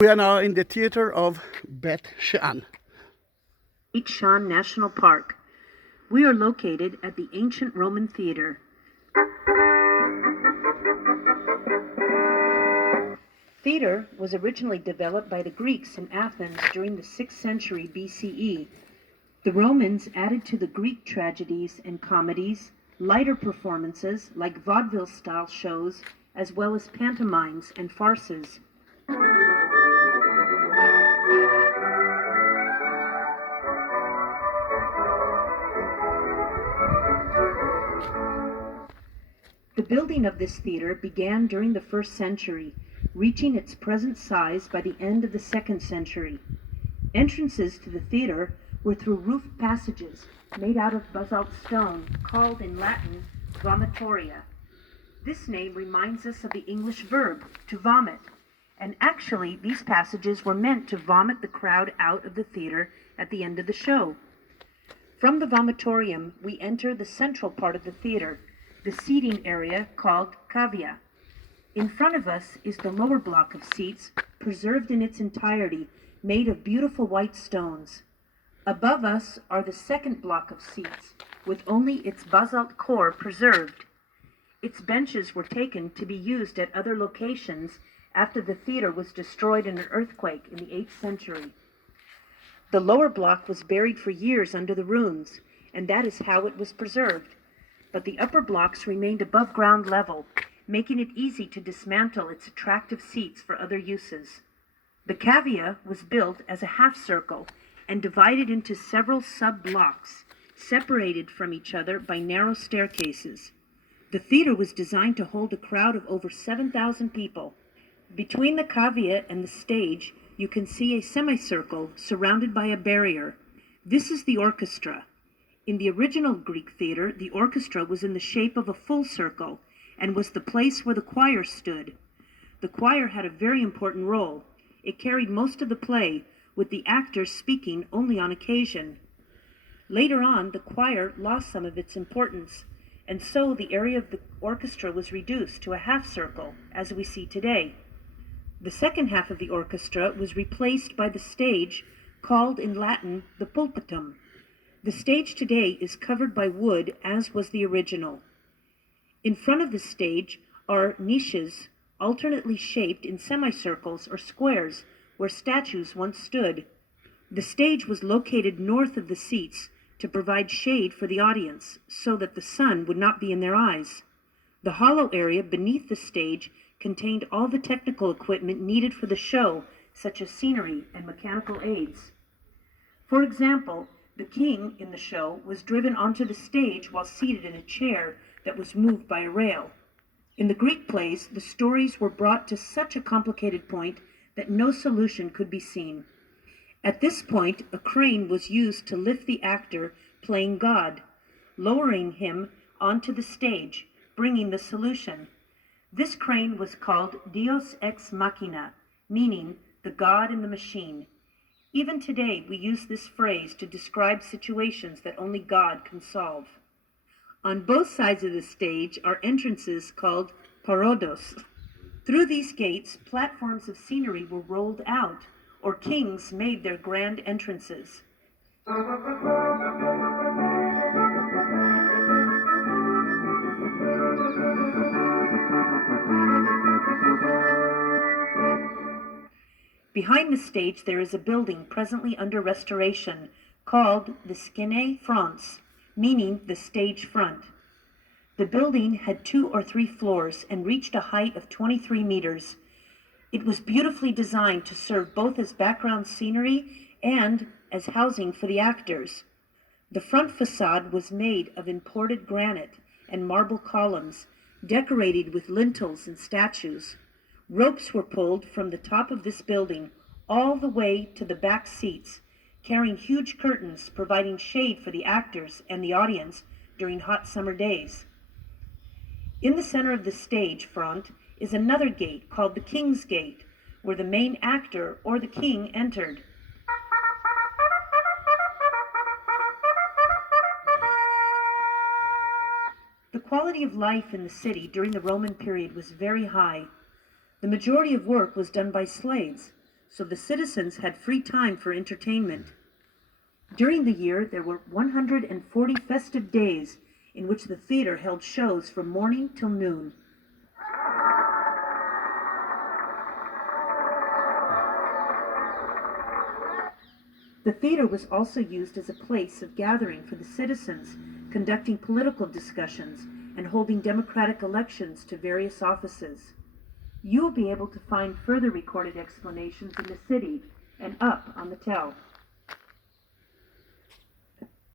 We are now in the theater of Beit Shean. Beit Shean National Park. We are located at the ancient Roman theater. Theater was originally developed by the Greeks in Athens during the 6th century BCE. The Romans added to the Greek tragedies and comedies lighter performances like vaudeville-style shows, as well as pantomimes and farces. The building of this theater began during the 1st century, reaching its present size by the end of the 2nd century. Entrances to the theater were through roofed passages made out of basalt stone, called in Latin vomitoria. This name reminds us of the English verb to vomit, and actually these passages were meant to vomit the crowd out of the theater at the end of the show. From the vomitorium, we enter the central part of the theater, the seating area called cavea. In front of us is the lower block of seats, preserved in its entirety, made of beautiful white stones. Above us are the second block of seats, with only its basalt core preserved. Its benches were taken to be used at other locations after the theater was destroyed in an earthquake in the 8th century. The lower block was buried for years under the ruins, and that is how it was preserved. But the upper blocks remained above ground level, making it easy to dismantle its attractive seats for other uses. The cavea was built as a half circle and divided into several sub-blocks, separated from each other by narrow staircases. The theater was designed to hold a crowd of over 7,000 people. Between the cavea and the stage, you can see a semicircle surrounded by a barrier. This is the orchestra. In the original Greek theater, the orchestra was in the shape of a full circle and was the place where the choir stood. The choir had a very important role. It carried most of the play, with the actors speaking only on occasion. Later on, the choir lost some of its importance, and so the area of the orchestra was reduced to a half circle, as we see today. The second half of the orchestra was replaced by the stage, called in Latin the pulpitum. The stage today is covered by wood, as was the original. In front of the stage are niches, alternately shaped in semicircles or squares, where statues once stood. The stage was located north of the seats to provide shade for the audience, so that the sun would not be in their eyes. The hollow area beneath the stage contained all the technical equipment needed for the show, such as scenery and mechanical aids. For example, the king in the show was driven onto the stage while seated in a chair that was moved by a rail. In the Greek plays, the stories were brought to such a complicated point that no solution could be seen. At this point, a crane was used to lift the actor playing God, lowering him onto the stage, bringing the solution. This crane was called Deus ex machina, meaning the God in the machine. Even today, we use this phrase to describe situations that only God can solve. On both sides of the stage are entrances called parodos. Through these gates, platforms of scenery were rolled out, or kings made their grand entrances. Behind the stage there is a building presently under restoration called the skene fronts, meaning the stage front. The building had 2 or 3 floors and reached a height of 23 meters. It was beautifully designed to serve both as background scenery and as housing for the actors. The front facade was made of imported granite and marble columns, decorated with lintels and statues. Ropes were pulled from the top of this building all the way to the back seats, carrying huge curtains providing shade for the actors and the audience during hot summer days. In the center of the stage front is another gate called the King's Gate, where the main actor or the king entered. The quality of life in the city during the Roman period was very high. The majority of work was done by slaves, so the citizens had free time for entertainment. During the year, there were 140 festive days in which the theater held shows from morning till noon. The theater was also used as a place of gathering for the citizens, conducting political discussions and holding democratic elections to various offices. You will be able to find further recorded explanations in the city and up on the Tel.